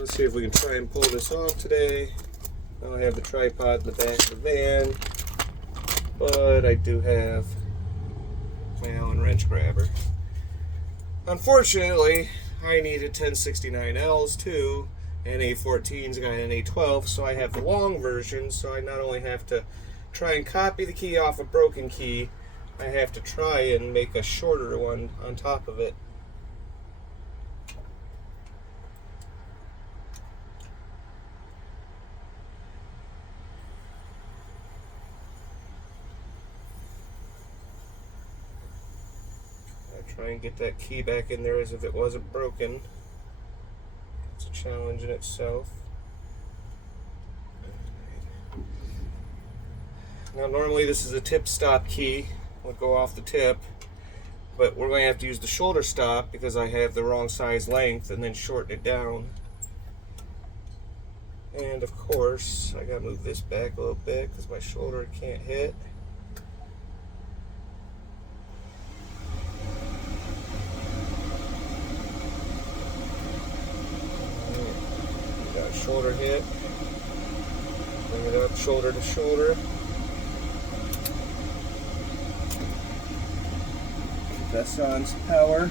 Let's see if we can try and pull this off today. I don't have the tripod in the back of the van, but I do have my Allen wrench grabber. Unfortunately, I needed 1069Ls too, and A14's got an A12, so I have the long version, so I not only have to try and copy the key off a broken key, I have to try and make a shorter one on top of it. I try and get that key back in there as if it wasn't broken. It's a challenge in itself. Now normally this is a tip stop key, would go off the tip, but we're going to have to use the shoulder stop because I have the wrong size length, and then shorten it down. And of course I gotta move this back a little bit because my shoulder can't hit. Got a shoulder hit, bring it up shoulder to shoulder. That's on some power.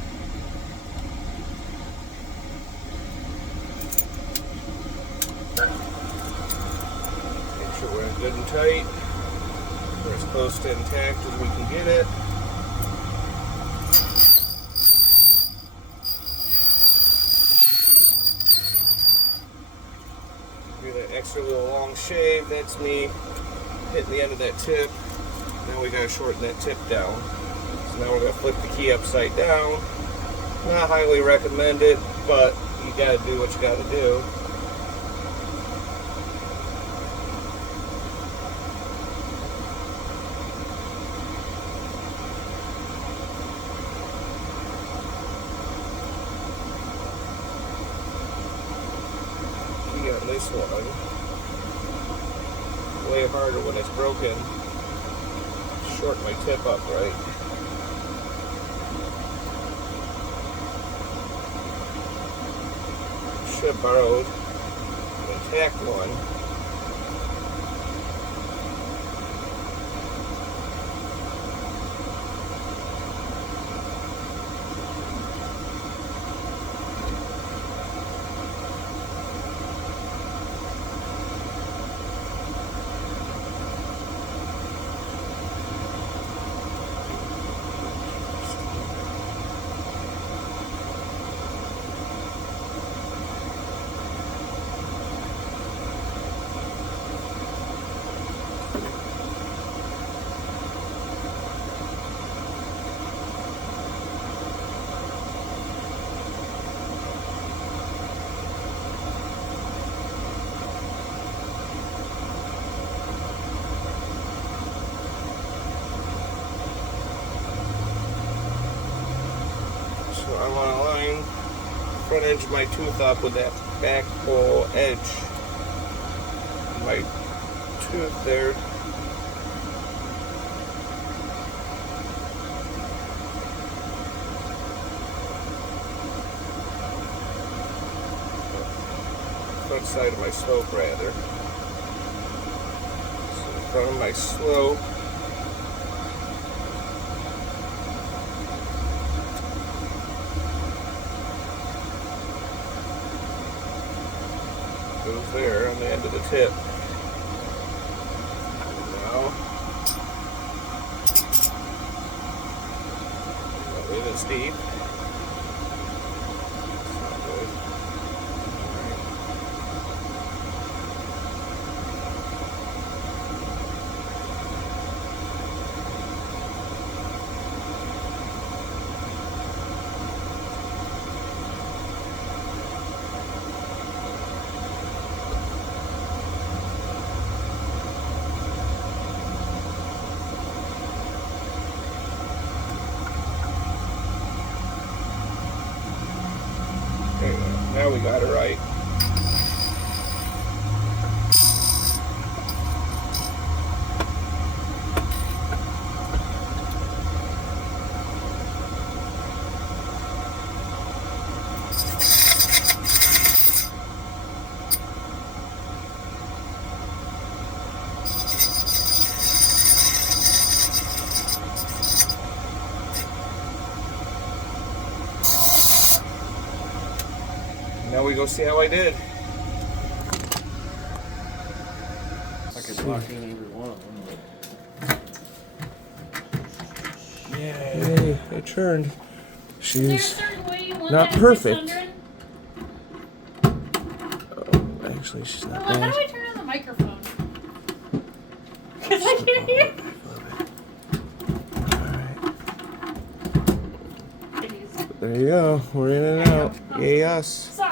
Make sure we're good and tight. We're as close to intact as we can get it. Do that extra little long shave. That's me hitting the end of that tip. Now we gotta shorten that tip down. Now we're going to flip the key upside down. Not highly recommended, but you got to do what you got to do. Key on this one, way harder when it's broken. Shorten my tip up right. Should have borrowed an intact one. I want to line the front edge of my tooth up with that back hole edge. My tooth there. Front side of my slope rather. So in front of my slope. Goes there on the end of the tip. Now, not really this deep. Not good. There you go. Now we got it right. Now we go see how I did. I could lock in every one of them. Yay, it turned. Is there a She's certain way you want not that perfect. 600? Actually, she's not Well, how bad. do I turn on the microphone? Because I can't hear. Alright. There you go. We're in and out. Yay us.